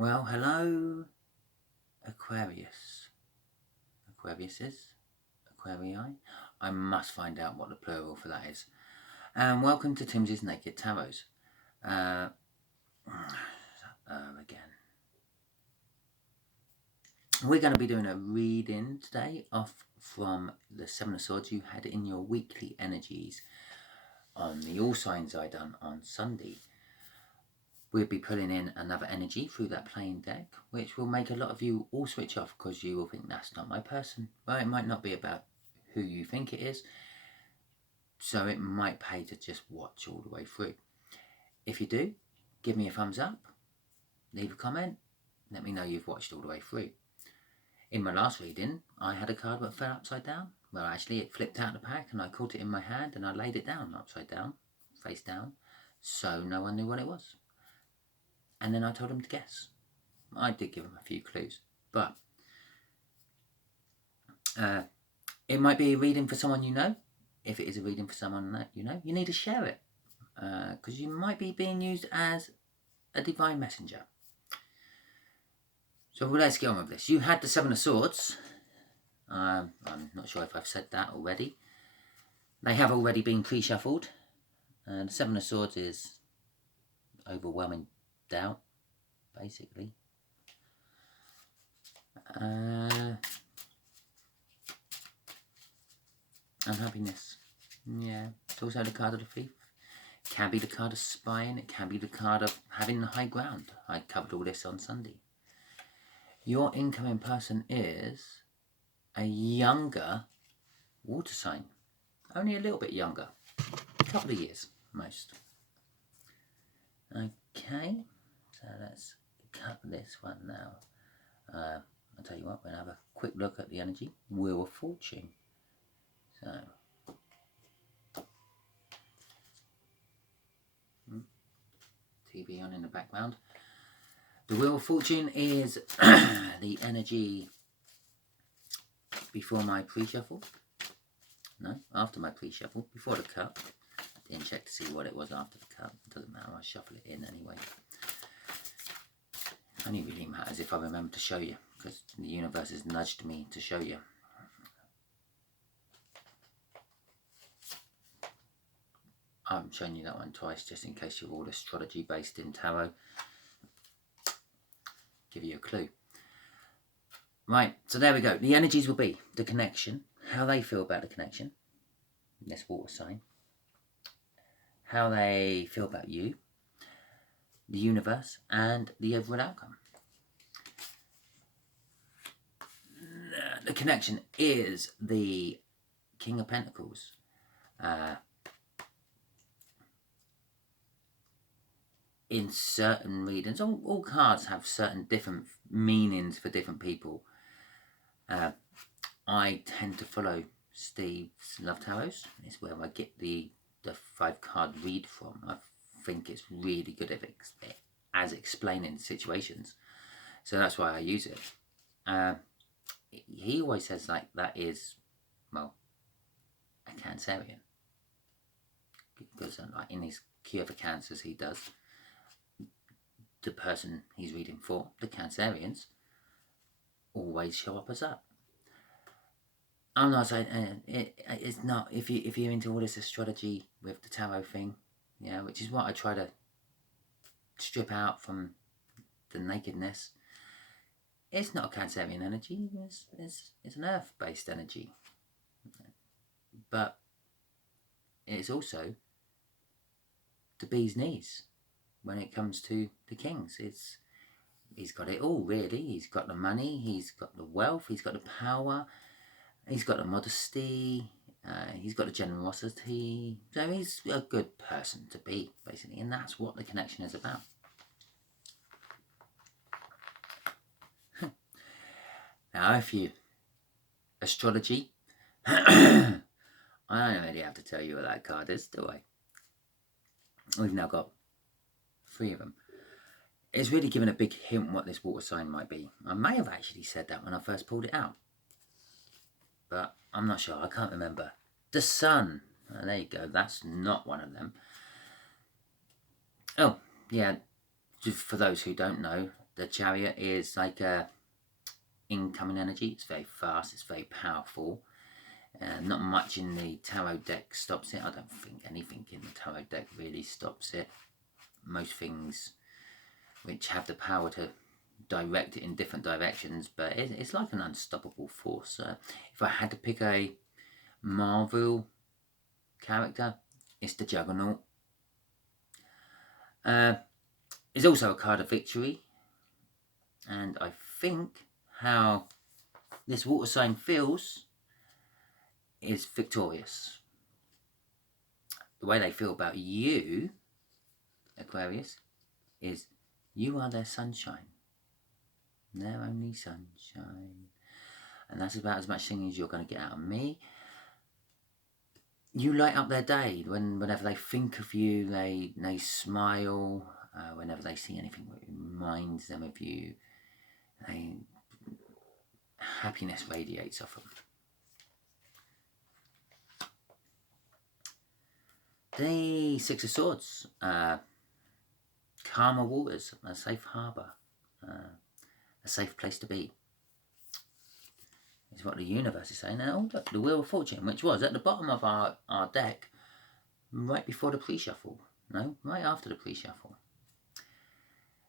Well, hello, Aquarius. Aquariuses? Aquarii? I must find out what the plural for that is. And welcome to Timsy Naked Tarot. Again. We're going to be doing a reading today off from the Seven of Swords you had in your weekly energies on the All Signs I done on Sunday. We'll be pulling in another energy through that playing deck, which will make a lot of you all switch off because you will think that's not my person. Well, it might not be about who you think it is, so it might pay to just watch all the way through. If you do, give me a thumbs up, leave a comment, let me know you've watched all the way through. In my last reading, I had a card that fell upside down. Well, actually it flipped out of the pack and I caught it in my hand and I laid it down upside down, face down, so no one knew what it was. And then I told them to guess. I did give them a few clues, but it might be a reading for someone you know. If it is a reading for someone that you know, you need to share it because you might be being used as a divine messenger. So let's get on with this. You had the Seven of Swords. I'm not sure if I've said that already. They have already been pre-shuffled. The Seven of Swords is overwhelming doubt, basically. Unhappiness. Yeah. It's also the card of the thief. It can be the card of spying. It can be the card of having the high ground. I covered all this on Sunday. Your incoming person is a younger water sign. Only a little bit younger. A couple of years, most. Okay. So let's cut this one now. I'll tell you what, we'll have a quick look at the energy. Wheel of Fortune. So, TV on in the background. The Wheel of Fortune is the energy before my pre-shuffle. No, after my pre-shuffle, before the cut. I didn't check to see what it was after the cut. It doesn't matter, I shuffle it in anyway. Only really matters if I remember to show you, because the universe has nudged me to show you. I'm showing you that one twice just in case you're all astrology based in tarot. Give you a clue. Right, so there we go. The energies will be the connection, how they feel about the connection, this water sign, how they feel about you, the universe, and the overall outcome. The connection is the King of Pentacles. In certain readings, all cards have certain different meanings for different people. I tend to follow Steve's Love Tarots. It's where I get the 5-card read from. I think it's really good as explaining situations. So that's why I use it. He always says like that is, well, a Cancerian. Because like in his Cure for Cancers he does, the person he's reading for, the Cancerians, always show up as that. I'm not saying it's not. If you're into all this astrology with the tarot thing, yeah, which is what I try to strip out from the nakedness. It's not a Cancerian energy. It's an Earth-based energy, but it's also the bee's knees. When it comes to the kings, he's got it all really. He's got the money, he's got the wealth, he's got the power, he's got the modesty, he's got the generosity. So he's a good person to be, basically, and that's what the connection is about. Now, if you astrology, I don't really have to tell you what that card is, do I? We've now got 3 of them. It's really given a big hint what this water sign might be. I may have actually said that when I first pulled it out, but I'm not sure. I can't remember. The Sun. Oh, there you go. That's not one of them. Oh, yeah. Just for those who don't know, the Chariot is like a incoming energy. It's very fast, it's very powerful. Not much in the tarot deck stops it. I don't think anything in the tarot deck really stops it. Most things which have the power to direct it in different directions, but it's like an unstoppable force. If I had to pick a Marvel character, it's the Juggernaut. It's also a card of victory, and I think how this water sign feels is victorious. The way they feel about you, Aquarius, is you are their sunshine, their only sunshine, and that's about as much singing as you're going to get out of me. You light up their day. Whenever they think of you, they smile. Whenever they see anything that reminds them of you, happiness radiates off them. The Six of Swords, calmer waters, a safe harbour, a safe place to be, is what the universe is saying. Now, look, the Wheel of Fortune, which was at the bottom of our deck, right before the pre-shuffle. No, right after the pre-shuffle.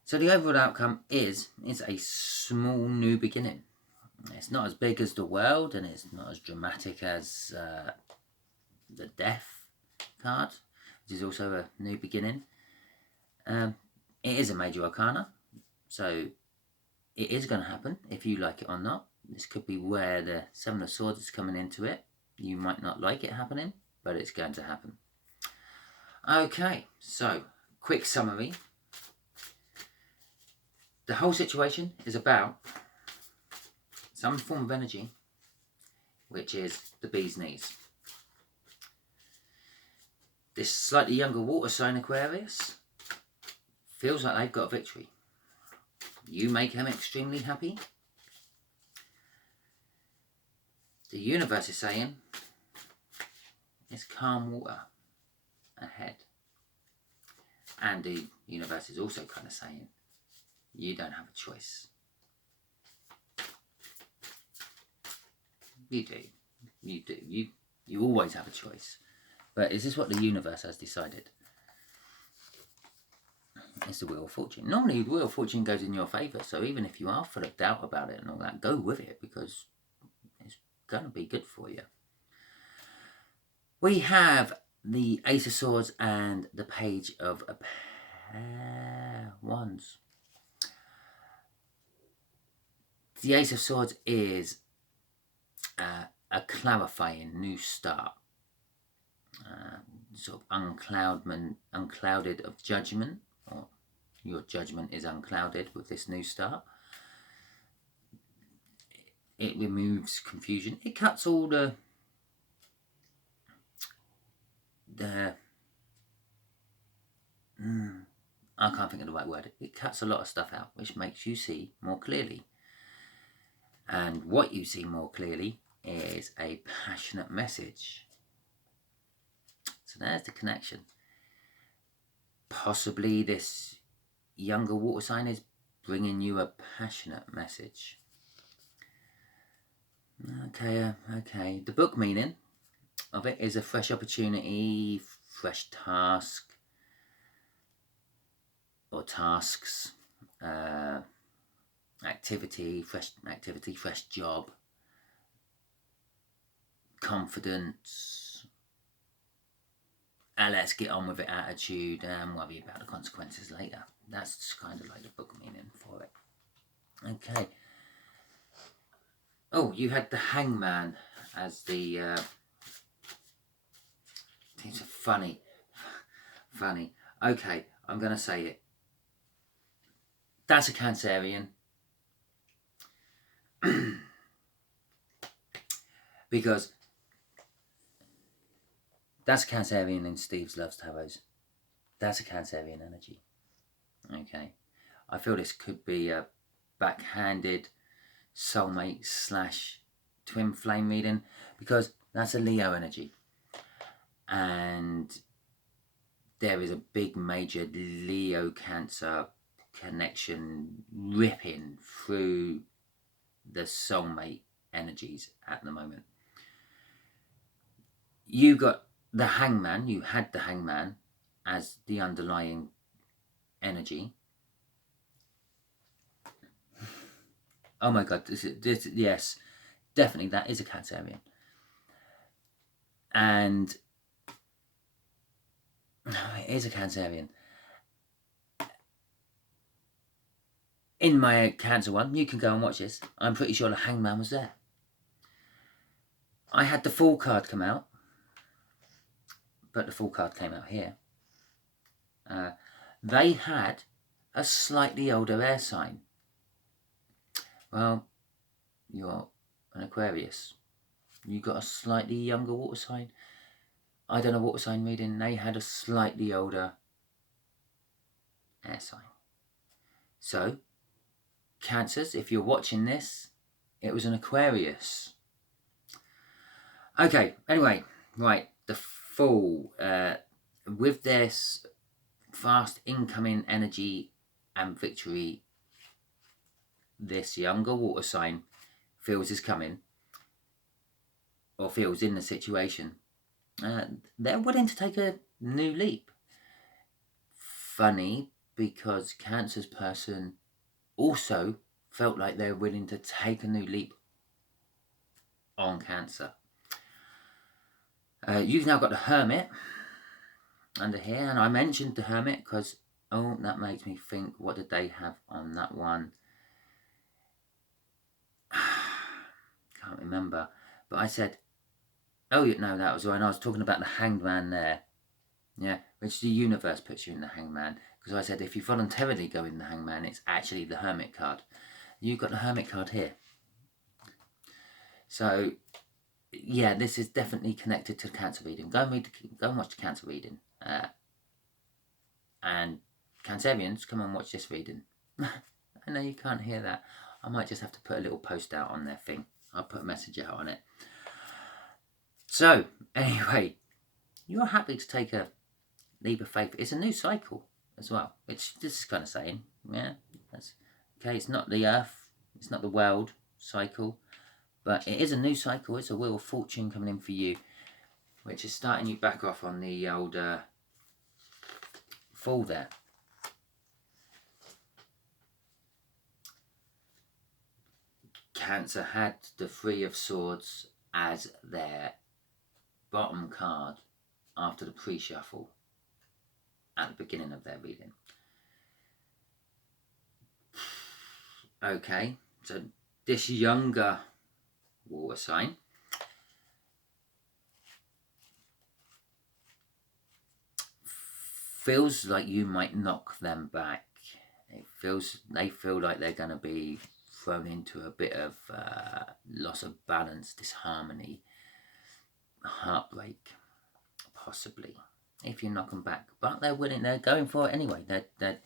So the overall outcome is a small new beginning. It's not as big as the World, and it's not as dramatic as the Death card, which is also a new beginning. It is a major arcana, so it is going to happen if you like it or not. This could be where the Seven of Swords is coming into it. You might not like it happening, but it's going to happen. Okay, so quick summary. The whole situation is about some form of energy, which is the bee's knees. This slightly younger water sign, Aquarius, feels like they've got a victory. You make them extremely happy. The universe is saying it's calm water ahead. And the universe is also kind of saying you don't have a choice. You do. You do. You always have a choice. But is this what the universe has decided? It's the Wheel of Fortune. Normally, the Wheel of Fortune goes in your favour. So even if you are full of doubt about it and all that, go with it, because it's going to be good for you. We have the Ace of Swords and the Page of Wands. The Ace of Swords is a clarifying new start. Sort of unclouded of judgment, or your judgment is unclouded with this new start. It removes confusion. It cuts all the I can't think of the right word. It cuts a lot of stuff out, which makes you see more clearly. And what you see more clearly is a passionate message. So there's the connection. Possibly this younger water sign is bringing you a passionate message. Okay. The book meaning of it is a fresh opportunity, fresh task, or tasks, fresh job, confidence, let's get on with it attitude, and worry about the consequences later. That's kind of like the book meaning for it. Okay. Oh, you had the Hangman as the it's funny. Okay, I'm going to say it. That's a Cancerian. Because that's a Cancerian in Steve's Loves Tarots. That's a Cancerian energy. Okay. I feel this could be a backhanded soulmate / twin flame reading, because that's a Leo energy. And there is a big major Leo Cancer connection ripping through the soulmate energies at the moment. You got the Hangman, you had the Hangman as the underlying energy. Oh my God, this yes, definitely that is a Cancerian. And it is a Cancerian. In my Cancer one, you can go and watch this. I'm pretty sure the Hangman was there. I had the Fool card come out, but the Fool card came out here. They had a slightly older air sign. Well, you're an Aquarius. You got a slightly younger water sign. I don't know water sign reading. They had a slightly older air sign. So, Cancers, if you're watching this, it was an Aquarius. Okay, anyway, right, the Fool. With this fast incoming energy and victory, this younger water sign feels is coming, or feels in the situation. They're willing to take a new leap. Funny, because Cancer's person also felt like they're willing to take a new leap on Cancer. You've now got the Hermit under here, and I mentioned the Hermit because, oh, that makes me think, what did they have on that one? Can't remember, but I said, oh no, that was when I was talking about the Hanged Man there. Yeah, which the universe puts you in the Hangman, because I said if you voluntarily go in the Hangman, it's actually the Hermit card. You've got the Hermit card here. So, yeah, this is definitely connected to the Cancer reading. Go and watch the Cancer reading. And Cancerians, come and watch this reading. I know you can't hear that. I might just have to put a little post out on their thing. I'll put a message out on it. So, anyway, you're happy to take a leap of faith. It's a new cycle as well, which this is kind of saying, yeah, that's okay. It's not the Earth, it's not the world cycle, but it is a new cycle. It's a Wheel of Fortune coming in for you, which is starting you back off on the old Fool there. Cancer had the Three of Swords as their bottom card after the pre-shuffle at the beginning of their reading. Okay, so this younger water sign feels like you might knock them back. They feel like they're going to be thrown into a bit of loss of balance, disharmony, heartbreak, possibly, if you knock them back. But they're willing, they're going for it anyway. They're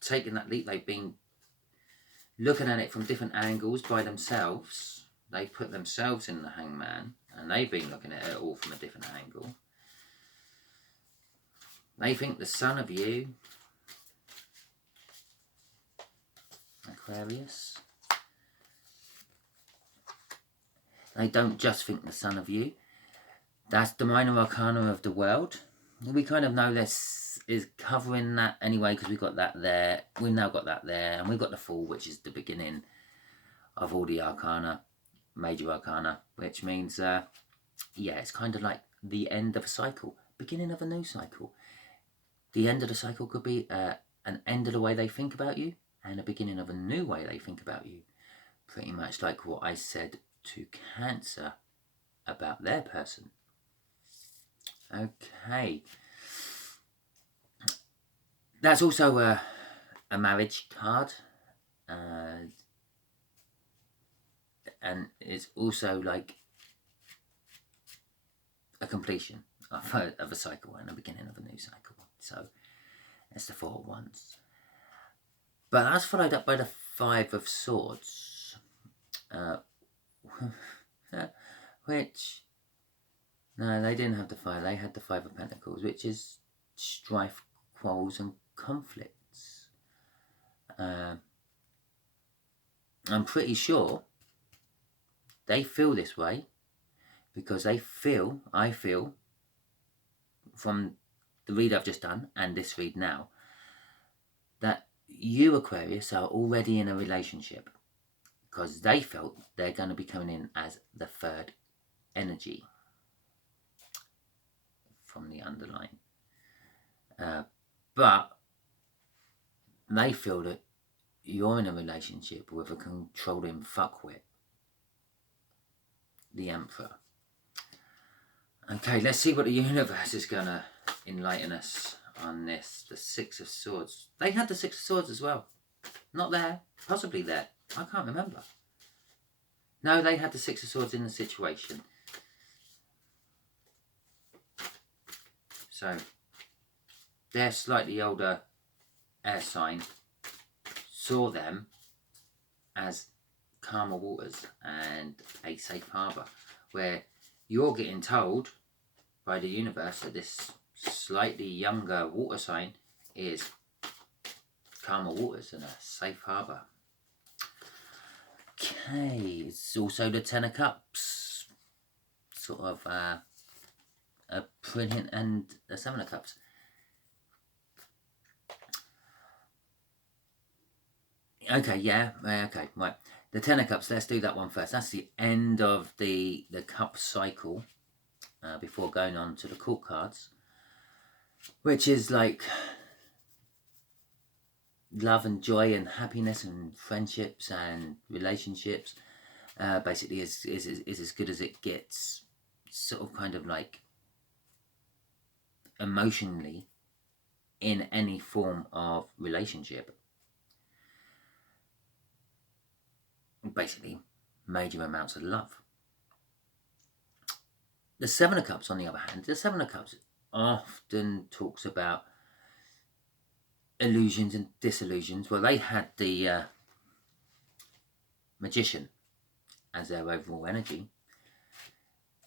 taking that leap. They've been looking at it from different angles by themselves. They put themselves in the Hangman, and they've been looking at it all from a different angle. They think the son of you, Aquarius. They don't just think the son of you. That's the minor arcana of the world. We kind of know this is covering that anyway, because we've got that there. We've now got that there, and we've got the Fool, which is the beginning of all the arcana, major arcana, which means, yeah, it's kind of like the end of a cycle, beginning of a new cycle. The end of the cycle could be an end of the way they think about you, and a beginning of a new way they think about you. Pretty much like what I said to Cancer about their person. Okay. That's also a marriage card. And it's also like a completion of a cycle and a beginning of a new cycle. So it's the Four of Wands. But that's followed up by the Five of Swords. Which, no, they didn't have the Five. They had the Five of Pentacles, which is strife, quarrels and conflicts. I'm pretty sure they feel this way because I feel, from the read I've just done and this read now, that you, Aquarius, are already in a relationship because they felt they're going to be coming in as the third energy from the underline. But they feel that you're in a relationship with a controlling fuckwit, the Emperor. Okay, let's see what the universe is going to enlighten us on this. The Six of Swords. They had the Six of Swords as well. Not there. Possibly there. I can't remember. No, they had the Six of Swords in the situation. So, their slightly older air sign saw them as calmer waters and a safe harbour, where you're getting told by the universe that this slightly younger water sign is calmer waters and a safe harbour. Okay, it's also the Ten of Cups, sort of a brilliant, and the Seven of Cups. Okay, yeah, okay, right. The Ten of Cups, let's do that one first. That's the end of the cup cycle before going on to the court cards, which is like love and joy and happiness and friendships and relationships. Basically is as good as it gets, sort of kind of like emotionally in any form of relationship. Basically major amounts of love. The Seven of Cups, on the other hand, the Seven of Cups often talks about illusions and disillusions. Well, they had the Magician as their overall energy,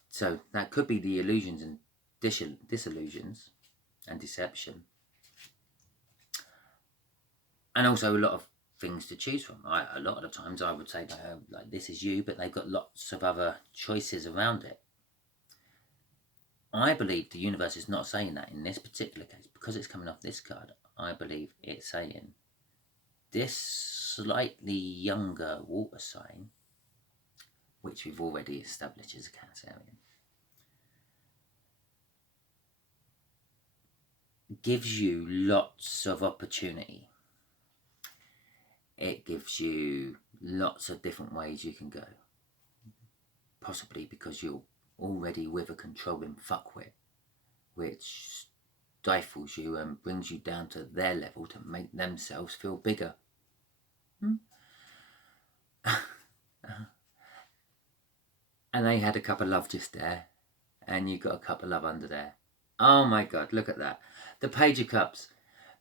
so that could be the illusions and disillusions and deception, and also a lot of things to choose from. A lot of the times I would say like this is you, but they've got lots of other choices around it. I believe the universe is not saying that in this particular case, because it's coming off this card. I believe it's saying this slightly younger water sign, which we've already established as a Cancerian, gives you lots of opportunity. It gives you lots of different ways you can go. Possibly because you're already with a controlling fuckwit, which stifles you and brings you down to their level to make themselves feel bigger. And they had a cup of love just there, and you got a cup of love under there. Oh my God, look at that. The Page of Cups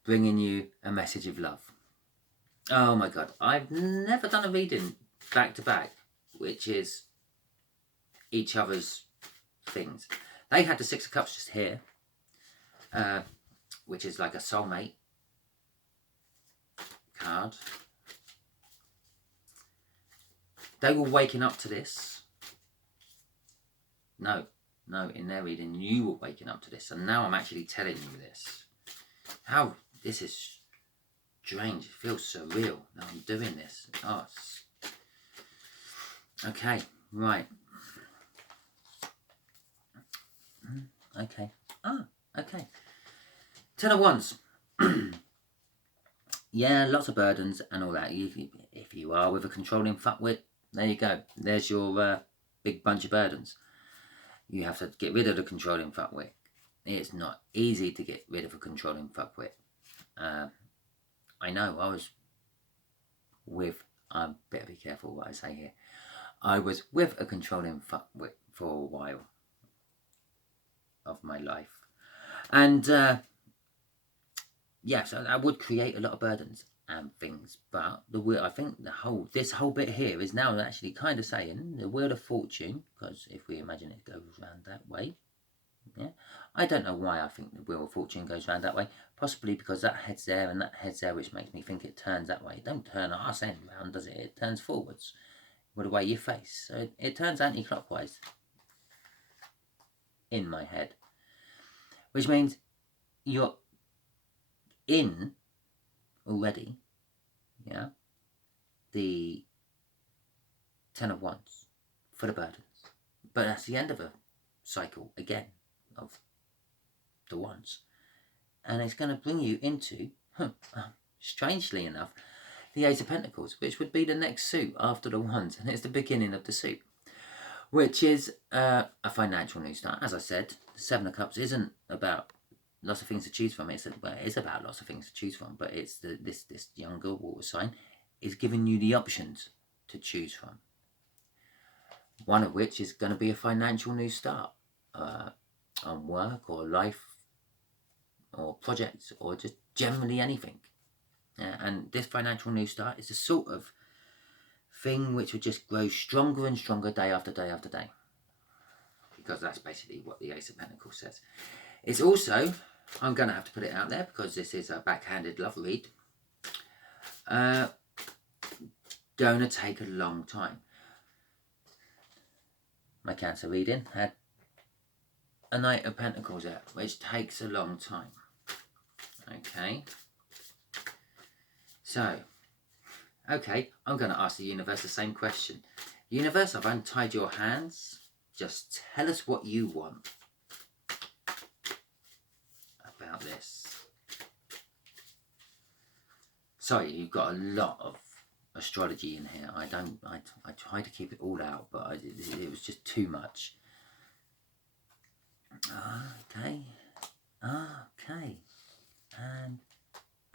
bringing you a message of love. Oh my God, I've never done a reading back to back, which is each other's things. They had the Six of Cups just here, which is like a soulmate card. They were waking up to this. No, in their reading, you were waking up to this. And now I'm actually telling you this. How this is strange. It feels surreal that I'm doing this. Oh, okay, right. Okay. Okay. Ten of Wands. Yeah, lots of burdens and all that. If you are with a controlling fuckwit, there you go. There's your big bunch of burdens. You have to get rid of the controlling fuckwit. It's not easy to get rid of a controlling fuckwit. I know, I was with... I better be careful what I say here. I was with a controlling fuckwit for a while of my life. And, yeah, so that would create a lot of burdens and things. But I think this whole bit here is now actually kind of saying the Wheel of Fortune, because if we imagine it goes around that way, Yeah, I don't know why I think the Wheel of Fortune goes round that way. Possibly because that head's there and that head's there, which makes me think it turns that way. It don't turn arse end round, does it? It turns forwards with the way you face. So it turns anti-clockwise in my head, which means you're in already. Yeah, the Ten of Wands for the burdens, but that's the end of a cycle again of the Wands, and it's going to bring you into, strangely enough, the Ace of Pentacles, which would be the next suit after the Wands, and it's the beginning of the suit, which is a financial new start. As I said, the Seven of Cups isn't about lots of things to choose from. It is about lots of things to choose from, but it's this younger water sign is giving you the options to choose from. One of which is going to be a financial new start on work or life or projects or just generally anything. And this financial new start is the sort of thing which will just grow stronger and stronger day after day after day. Because that's basically what the Ace of Pentacles says. It's also, I'm going to have to put it out there because this is a backhanded love read, going to take a long time. My Cancer reading had a Knight of Pentacles out, which takes a long time. Okay. So, okay, I'm going to ask the universe the same question. Universe, I've untied your hands. Just tell us what you want about this. Sorry, you've got a lot of astrology in here. I try to keep it all out, but it was just too much. Okay. Okay. And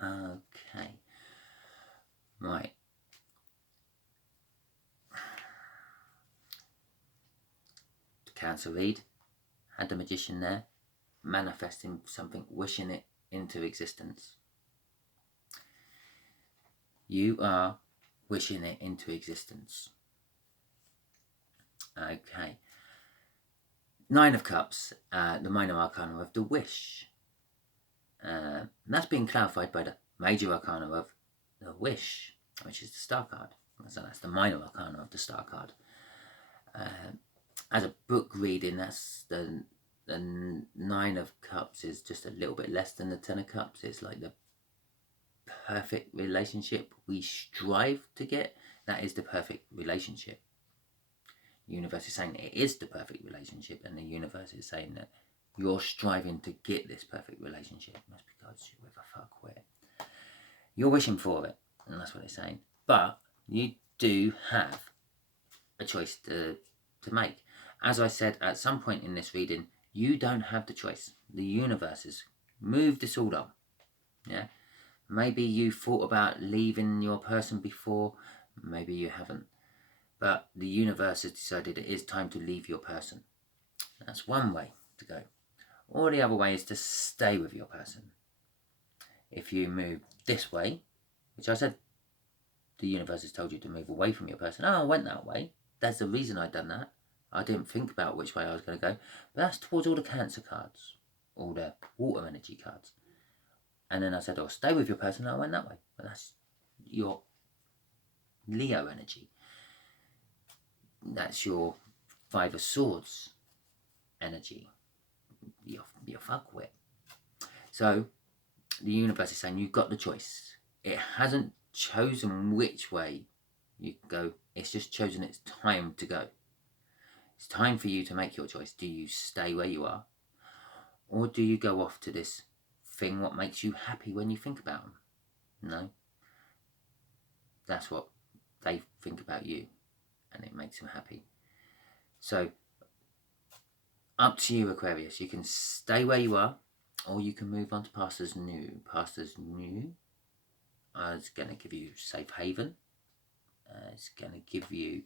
okay. Right. The Cancer read had the Magician there, manifesting something, wishing it into existence. You are wishing it into existence. Okay. Nine of Cups, the minor arcana of the wish. That's being clarified by the major arcana of the wish, which is the Star card. So that's the minor arcana of the Star card. As a book reading, that's the Nine of Cups is just a little bit less than the Ten of Cups. It's like the perfect relationship we strive to get. That is the perfect relationship. The universe is saying it is the perfect relationship, and the universe is saying that you're striving to get this perfect relationship. That's because you're with a fuckwit. You're wishing for it, and that's what it's saying. But you do have a choice to make. As I said at some point in this reading, you don't have the choice. The universe has moved this all on. Yeah. Maybe you thought about leaving your person before, maybe you haven't. But the universe has decided it is time to leave your person. That's one way to go. Or the other way is to stay with your person. If you move this way, which I said the universe has told you to move away from your person. Oh, I went that way. That's the reason I'd done that. I didn't think about which way I was going to go. But that's towards all the Cancer cards, all the water energy cards. And then I said, oh, stay with your person. And I went that way. But that's your Leo energy. That's your Five of Swords energy. Your fuckwit. So the universe is saying you've got the choice. It hasn't chosen which way you can go. It's just chosen its time to go. It's time for you to make your choice. Do you stay where you are? Or do you go off to this thing what makes you happy when you think about them? No. That's what they think about you, and it makes them happy. So, up to you, Aquarius. You can stay where you are, or you can move on to Pastors New. Pastors New is going to give you safe haven. It's going to give you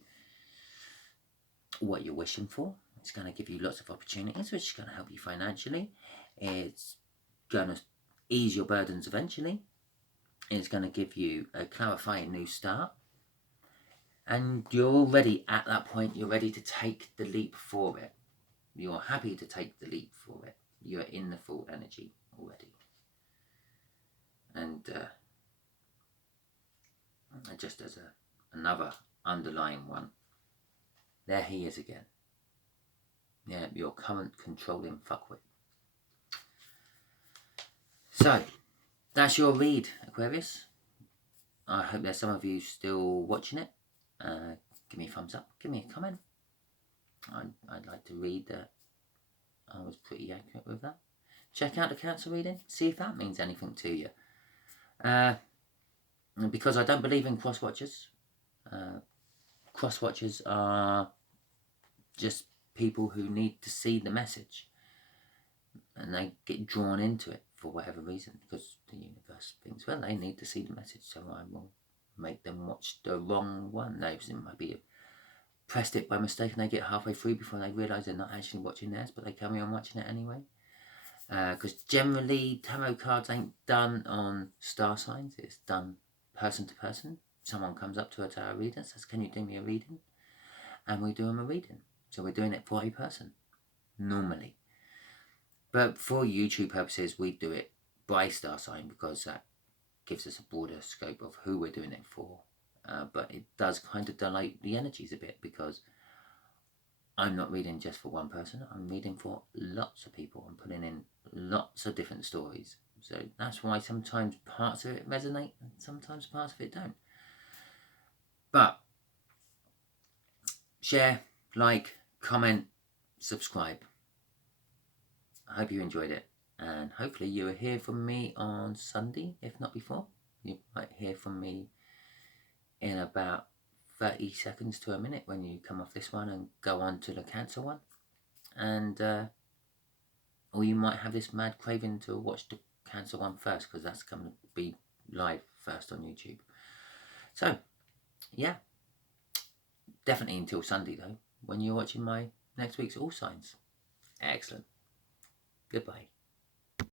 what you're wishing for. It's going to give you lots of opportunities, which is going to help you financially. It's going to ease your burdens eventually. It's going to give you a clarifying new start. And you're ready at that point. You're ready to take the leap for it. you're happy to take the leap for it. You're in the full energy already. And just as another underlying one, there he is again. Yeah, your current controlling fuckwit. So, that's your read, Aquarius. I hope there's some of you still watching it. Give me a thumbs up. Give me a comment. I'd like to read that. I was pretty accurate with that. Check out the Cancer reading. See if that means anything to you. Because I don't believe in cross-watchers. Cross-watchers are just people who need to see the message. And they get drawn into it for whatever reason. Because the universe thinks, well, they need to see the message. So I will make them watch the wrong one. They might be pressed it by mistake and they get halfway through before they realise they're not actually watching theirs, but they carry on watching it anyway. Because generally tarot cards ain't done on star signs, it's done person to person. Someone comes up to a tarot reader and says, can you do me a reading? And we do them a reading. So we're doing it for a person, normally. But for YouTube purposes, we do it by star sign because that gives us a broader scope of who we're doing it for. But it does kind of dilute the energies a bit because I'm not reading just for one person. I'm reading for lots of people. I'm putting in lots of different stories. So that's why sometimes parts of it resonate and sometimes parts of it don't. But share, like, comment, subscribe. I hope you enjoyed it. And hopefully you will hear from me on Sunday, if not before. You might hear from me in about 30 seconds to a minute when you come off this one and go on to the Cancer one. And or you might have this mad craving to watch the Cancer one first because that's going to be live first on YouTube. So yeah, definitely until Sunday though, when you're watching my next week's All Signs. Excellent. Goodbye.